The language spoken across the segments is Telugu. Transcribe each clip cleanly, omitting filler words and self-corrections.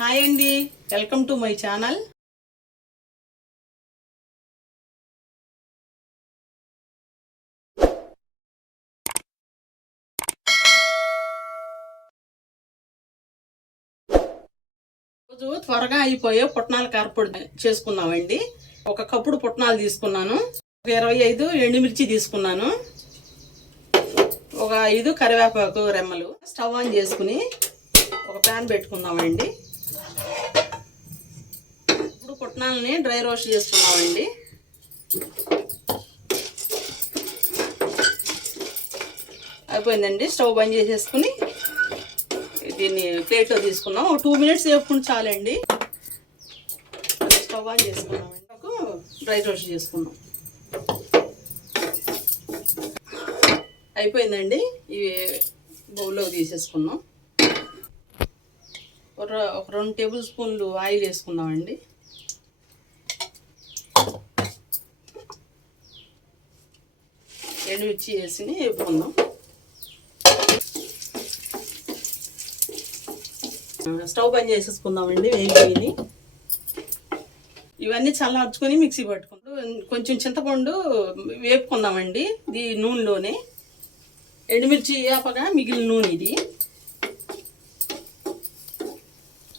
హాయ్ అండి, వెల్కమ్ టు మై ఛానల్. రోజు త్వరగా అయిపోయే పుట్నాల కారపొడి చేసుకున్నామండి. ఒక కప్పుడు పుట్నాలు తీసుకున్నాను, 25 ఎండుమిర్చి తీసుకున్నాను, ఒక 5 కరివేపాకు రెమ్మలు. స్టవ్ ఆన్ చేసుకుని ఒక ప్యాన్ పెట్టుకుందామండి. ఇప్పుడు పుట్నాలని డ్రై రోస్ట్ చేసుకున్నామండి. అయిపోయిందండి. స్టవ్ బంద్ చేసేసుకుని దీన్ని ప్లేట్లో తీసుకున్నాం. ఒక 2 మినిట్స్ వేపుకుంటే చాలండి. స్టవ్ ఆన్ చేసుకున్నామండి. డ్రై రోస్ట్ చేసుకున్నాం. అయిపోయిందండి. ఇవి బౌల్లోకి తీసేసుకున్నాం. ఒక 2 టేబుల్ స్పూన్లు ఆయిల్ వేసుకుందామండి. ఎండుమిర్చి వేసి వేపుకుందాం. స్టవ్ బంద్ చేసేసుకుందామండి. వేగిపోయి ఇవన్నీ చల్లార్చుకొని మిక్సీ పట్టుకుంటూ కొంచెం చింతపండు వేపుకుందామండి. ఇది నూనెలోనే ఎండుమిర్చి వేపగా మిగిలిన నూనె ఇది.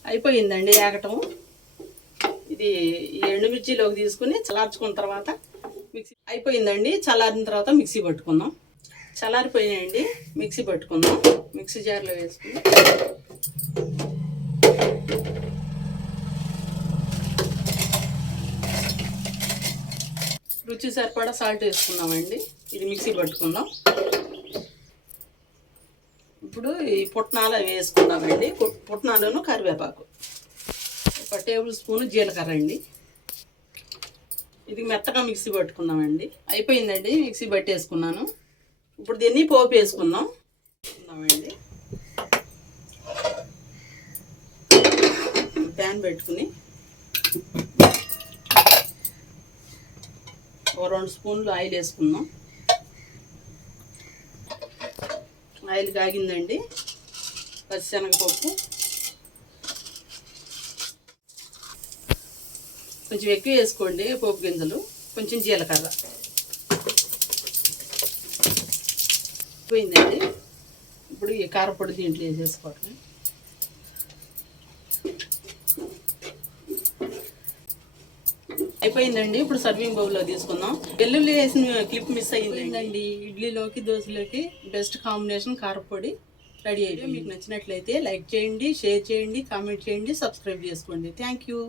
అయిపోయిందండి వేగటం. ఇది ఎండుమిర్చిలోకి తీసుకుని చల్లార్చుకున్న తర్వాత మిక్సీ అయిపోయిందండి. చల్లారిన తర్వాత మిక్సీ పట్టుకుందాం. చల్లారిపోయాయండి, మిక్సీ పట్టుకుందాం. మిక్సీ జార్లో వేసుకుని రుచి సరిపడా సాల్ట్ వేసుకుందామండి. ఇది మిక్సీ పట్టుకుందాం. ఇప్పుడు ఈ పుట్నాలు వేసుకుందామండి. పుట్నాలను కరివేపాకు, ఒక టేబుల్ స్పూన్ జీలకర్ర అండి. ఇది మెత్తగా మిక్సీ పట్టుకుందామండి. అయిపోయిందండి, మిక్సీ పట్టేసుకున్నాను. ఇప్పుడు దీన్ని పోపు వేసుకుందాం. ప్యాన్ పెట్టుకుని ఒక 2 స్పూన్లు ఆయిల్ వేసుకుందాం. ఆయిల్ కాగిందండి. పచ్చిశనగపప్పు కొంచెం ఎక్కువ వేసుకోండి, పోపు గింజలు, కొంచెం జీలకర్ర. పోయిందండి. ఇప్పుడు ఈ కారపొడి దీంట్లో వేసేసుకోవటం. అయిపోయిందండి. ఇప్పుడు సర్వింగ్ బౌల్లో తీసుకుందాం. వెల్లుల్లి వేసిన క్లిప్ మిస్ అయ్యిందండి. ఇడ్లీలోకి, దోశలోకి బెస్ట్ కాంబినేషన్ కారపొడి రెడీ అయిపోయింది. మీకు నచ్చినట్లయితే లైక్ చేయండి, షేర్ చేయండి, కామెంట్ చేయండి, సబ్స్క్రైబ్ చేసుకోండి. Thank you.